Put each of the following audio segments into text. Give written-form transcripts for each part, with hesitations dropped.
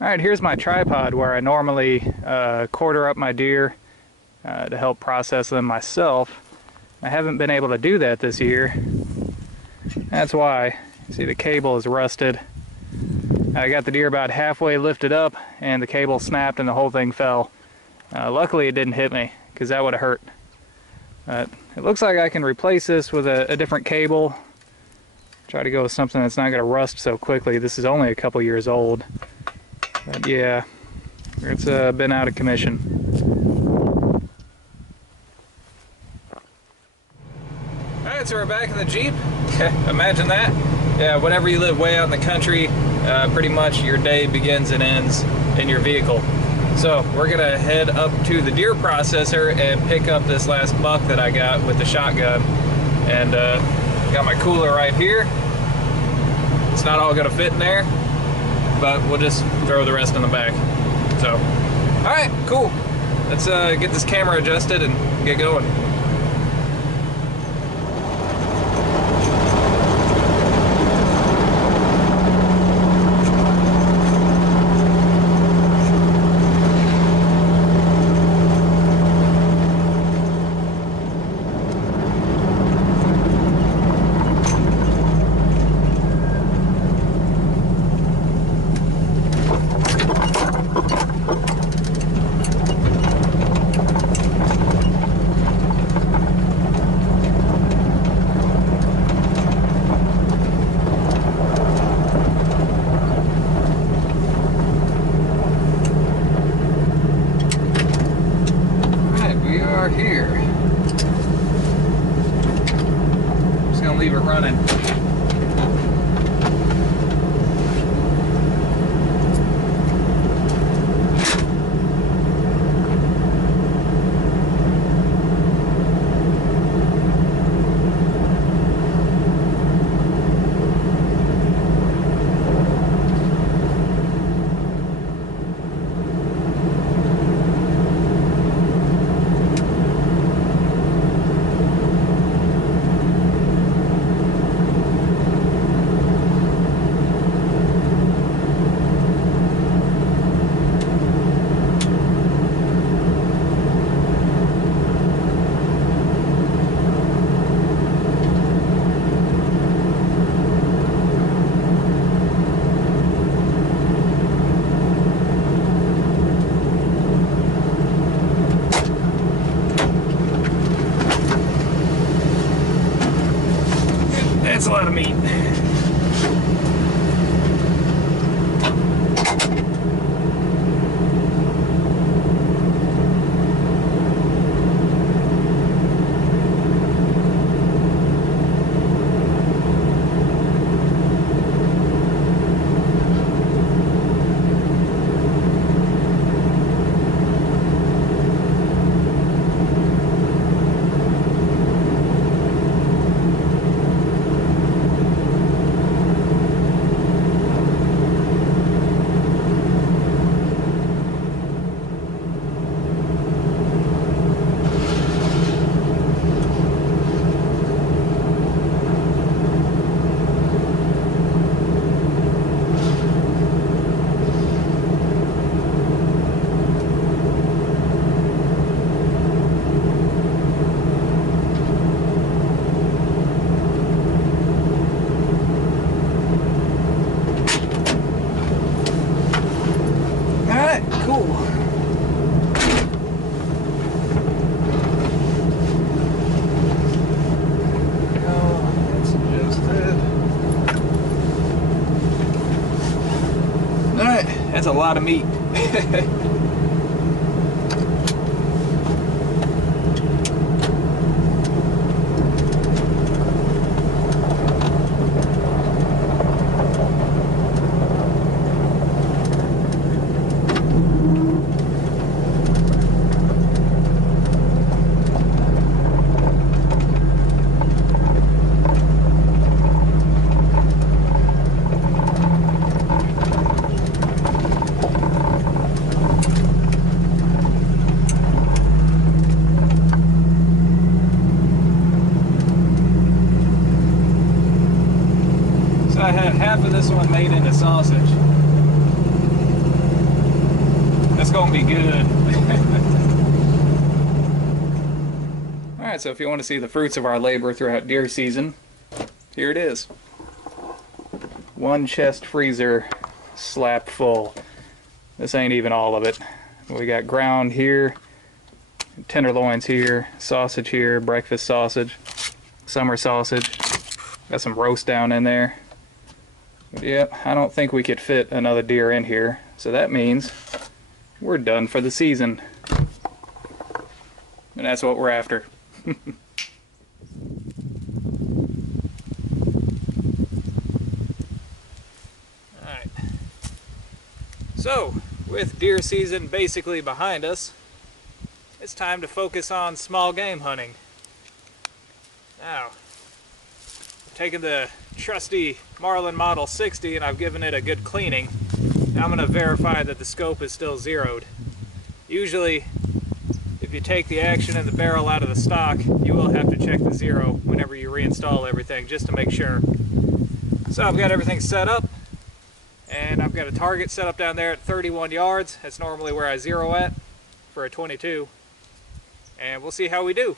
Alright, here's my tripod where I normally quarter up my deer to help process them myself. I haven't been able to do that this year. That's why. See, the cable is rusted. I got the deer about halfway lifted up and the cable snapped and the whole thing fell. Luckily it didn't hit me, because that would have hurt. It looks like I can replace this with a different cable. Try to go with something that's not going to rust so quickly. This is only a couple years old. But yeah, it's been out of commission. Alright, so we're back in the Jeep. Imagine that. Yeah, whenever you live way out in the country, pretty much your day begins and ends in your vehicle. So we're gonna head up to the deer processor and pick up this last buck that I got with the shotgun. And got my cooler right here. It's not all gonna fit in there, but we'll just throw the rest in the back. So, all right, cool. Let's get this camera adjusted and get going. Here. I'm just gonna leave it running. That's a lot of meat. Cool. That's adjusted. Alright, that's a lot of meat. I had half of this one made into sausage. it's gonna be good. Alright, so if you want to see the fruits of our labor throughout deer season, here it is. One chest freezer slapped full. This ain't even all of it. We got ground here, tenderloins here, sausage here, breakfast sausage, summer sausage. Got some roast down in there. But yep, I don't think we could fit another deer in here. So that means we're done for the season. And that's what we're after. Alright. So, with deer season basically behind us, it's time to focus on small game hunting. Now, I've taken the trusty Marlin Model 60 and I've given it a good cleaning. Now I'm going to verify that the scope is still zeroed. Usually, if you take the action and the barrel out of the stock, you will have to check the zero whenever you reinstall everything, just to make sure. So I've got everything set up, and I've got a target set up down there at 31 yards. That's normally where I zero at for a 22. And we'll see how we do.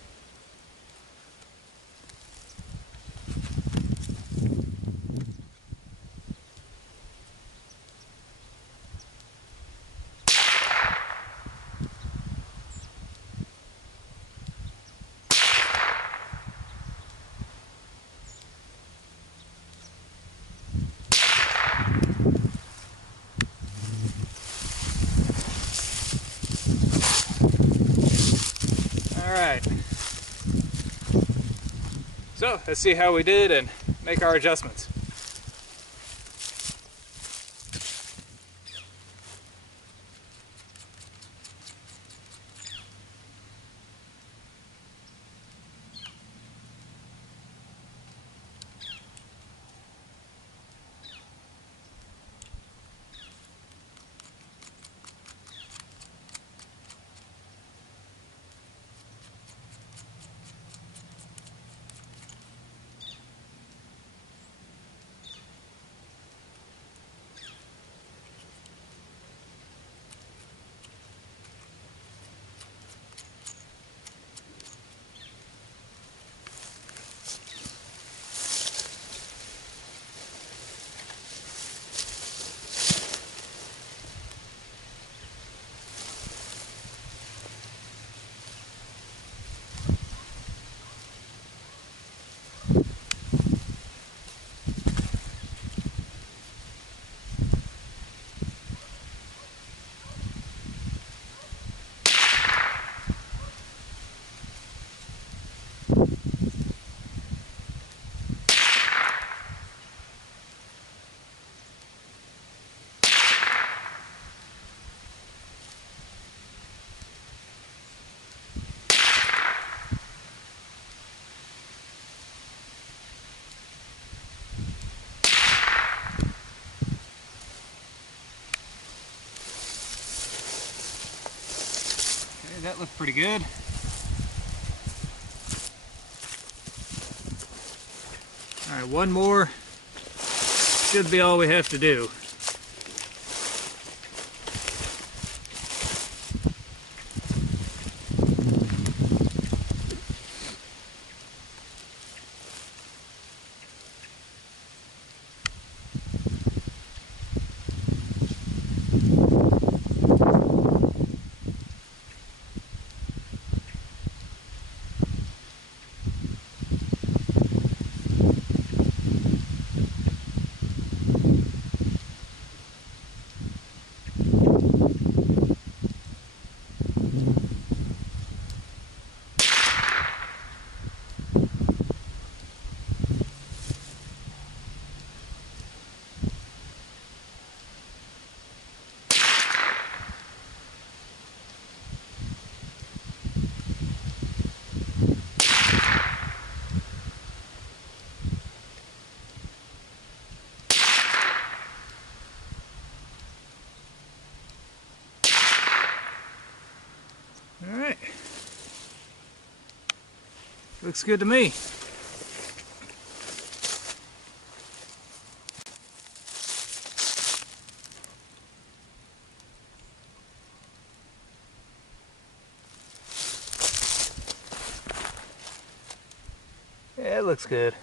Alright, so let's see how we did and make our adjustments. That looks pretty good. Alright, one more should be all we have to do. Alright. Looks good to me. That looks good.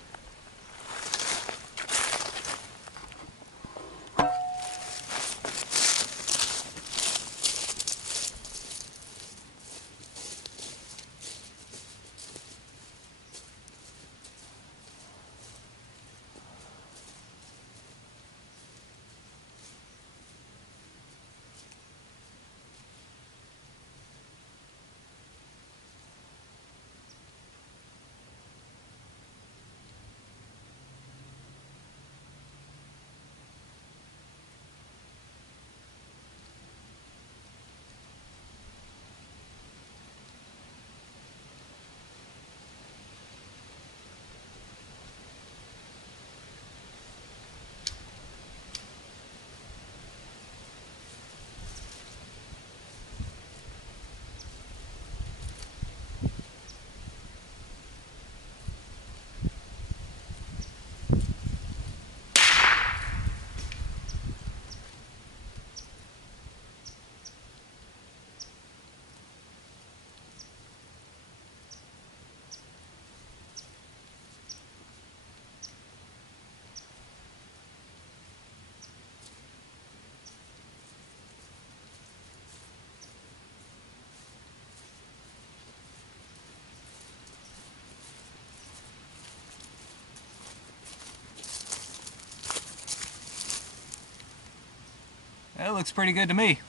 That looks pretty good to me.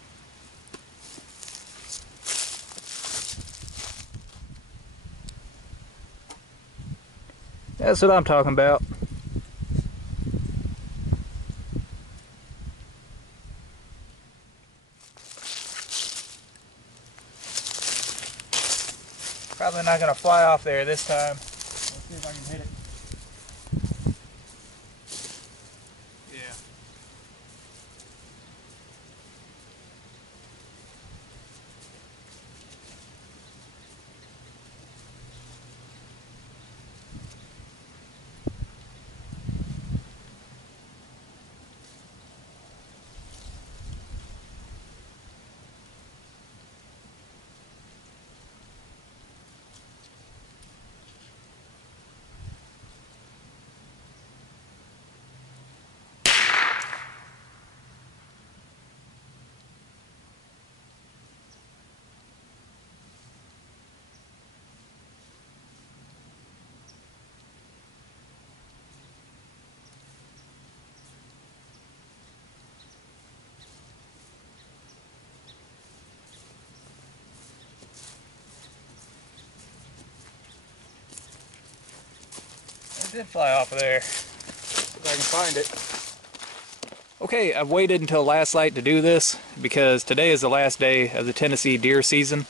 That's what I'm talking about. Probably not gonna fly off there this time. Let's see if I can hit it. Yeah. It did fly off of there. If I can find it. Okay, I've waited until last light to do this because today is the last day of the Tennessee deer season.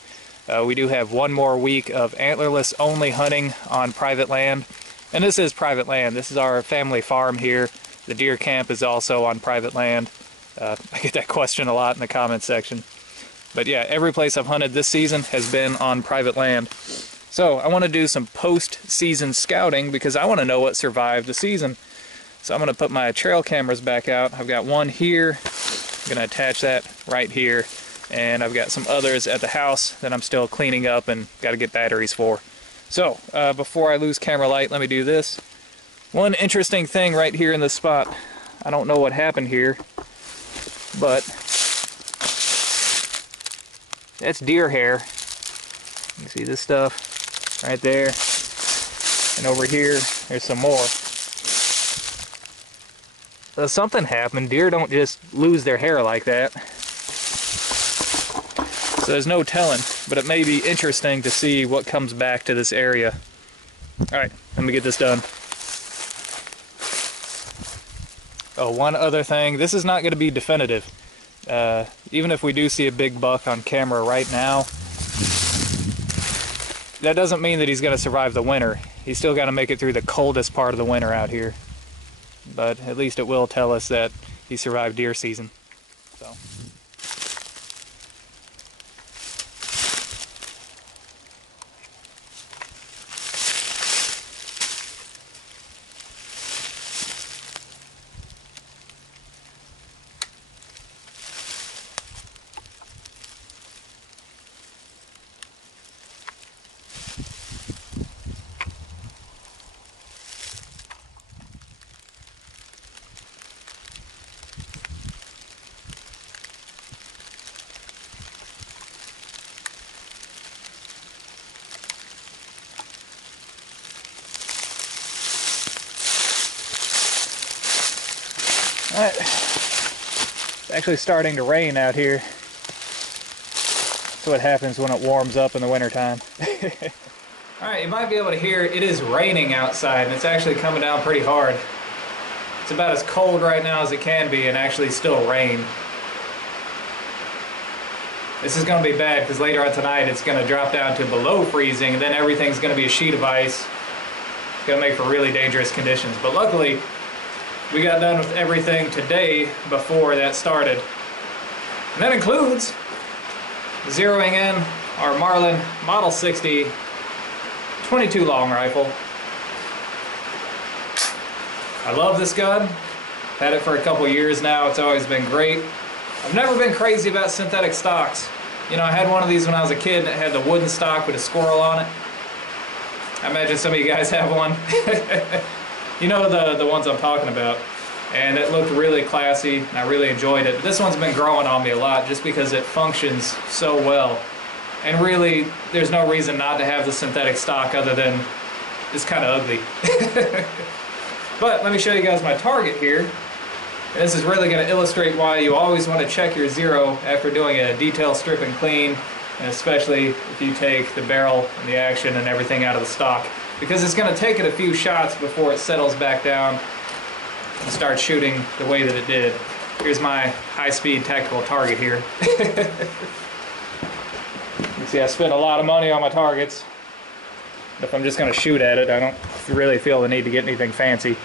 We do have one more week of antlerless only hunting on private land. And this is private land. This is our family farm here. The deer camp is also on private land. I get that question a lot in the comments section. But yeah, every place I've hunted this season has been on private land. So I want to do some post-season scouting because I want to know what survived the season. So I'm going to put my trail cameras back out. I've got one here. I'm going to attach that right here. And I've got some others at the house that I'm still cleaning up and got to get batteries for. So before I lose camera light, let me do this. One interesting thing right here in this spot. I don't know what happened here, but that's deer hair. You can see this stuff right there, and over here there's some more. So something happened. Deer don't just lose their hair like that, so there's no telling, but it may be interesting to see what comes back to this area. Alright, let me get this done. Oh, one other thing, this is not going to be definitive. Even if we do see a big buck on camera right now, that doesn't mean that he's going to survive the winter. He's still got to make it through the coldest part of the winter out here. But at least it will tell us that he survived deer season. So. that. It's actually starting to rain out here. That's what happens when it warms up in the wintertime. Alright, you might be able to hear it is raining outside, and it's actually coming down pretty hard. It's about as cold right now as it can be, and actually still rain. This is going to be bad because later on tonight it's going to drop down to below freezing, and then everything's going to be a sheet of ice. It's going to make for really dangerous conditions. But luckily, we got done with everything today before that started. And that includes zeroing in our Marlin Model 60 22 long rifle. I love this gun. Had it for a couple years now. It's always been great. I've never been crazy about synthetic stocks. You know, I had one of these when I was a kid, and it had the wooden stock with a squirrel on it. I imagine some of you guys have one. You know the ones I'm talking about. And it looked really classy, and I really enjoyed it. But this one's been growing on me a lot just because it functions so well. And really, there's no reason not to have the synthetic stock other than it's kind of ugly. But let me show you guys my target here. And this is really going to illustrate why you always want to check your zero after doing a detail strip and clean, and especially if you take the barrel and the action and everything out of the stock, because it's going to take it a few shots before it settles back down and starts shooting the way that it did. Here's my high-speed tactical target here. You see, I spent a lot of money on my targets. If I'm just going to shoot at it, I don't really feel the need to get anything fancy.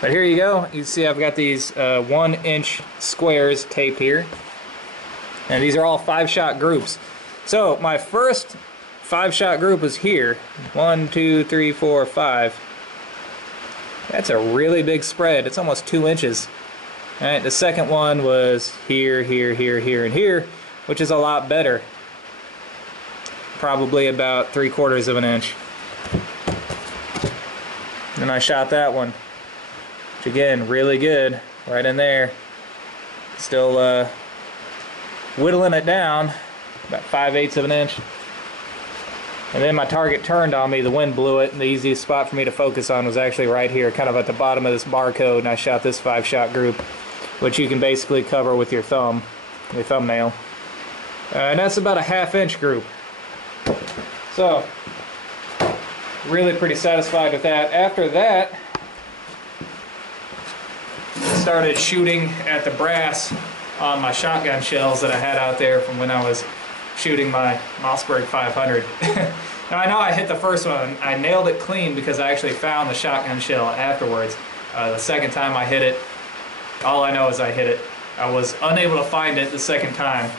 But here you go. You see I've got these 1-inch squares taped here. And these are all 5-shot groups. So my first 5-shot group was here. 1, 2, 3, 4, 5. That's a really big spread. It's almost 2 inches. All right, the second one was here, here, here, here, and here, which is a lot better. Probably about 3/4 of an inch. Then I shot that one. Which again, really good, right in there. Still whittling it down, about 5/8 of an inch. And then my target turned on me, the wind blew it, and the easiest spot for me to focus on was actually right here, kind of at the bottom of this barcode, and I shot this 5-shot group, which you can basically cover with your thumb, your thumbnail. And that's about a 1/2-inch group. So, really pretty satisfied with that. After that, started shooting at the brass on my shotgun shells that I had out there from when I was shooting my Mossberg 500. Now I know I hit the first one. I nailed it clean because I actually found the shotgun shell afterwards. The second time I hit it, all I know is I hit it. I was unable to find it the second time.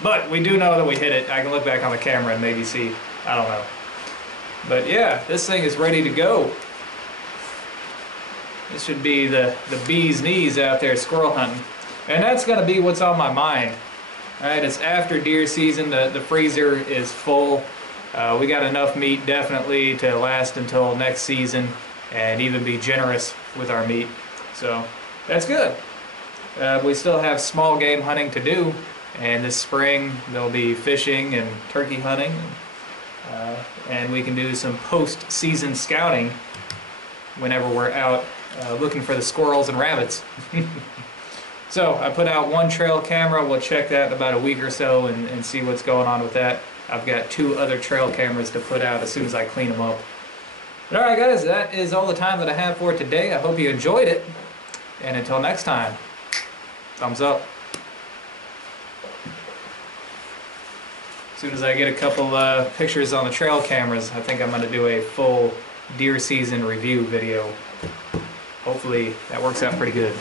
But we do know that we hit it. I can look back on the camera and maybe see. I don't know. But yeah, this thing is ready to go. This should be the bee's knees out there squirrel hunting. And that's going to be what's on my mind. Alright, it's after deer season. The freezer is full. We got enough meat definitely to last until next season and even be generous with our meat. So that's good. We still have small game hunting to do. And this spring there'll be fishing and turkey hunting. And we can do some post-season scouting whenever we're out looking for the squirrels and rabbits. So I put out one trail camera. We'll check that in about a week or so and see what's going on with that. I've got 2 other trail cameras to put out as soon as I clean them up. But alright guys, that is all the time that I have for today. I hope you enjoyed it. And until next time, thumbs up. As soon as I get a couple pictures on the trail cameras, I think I'm going to do a full deer season review video. Hopefully that works out pretty good.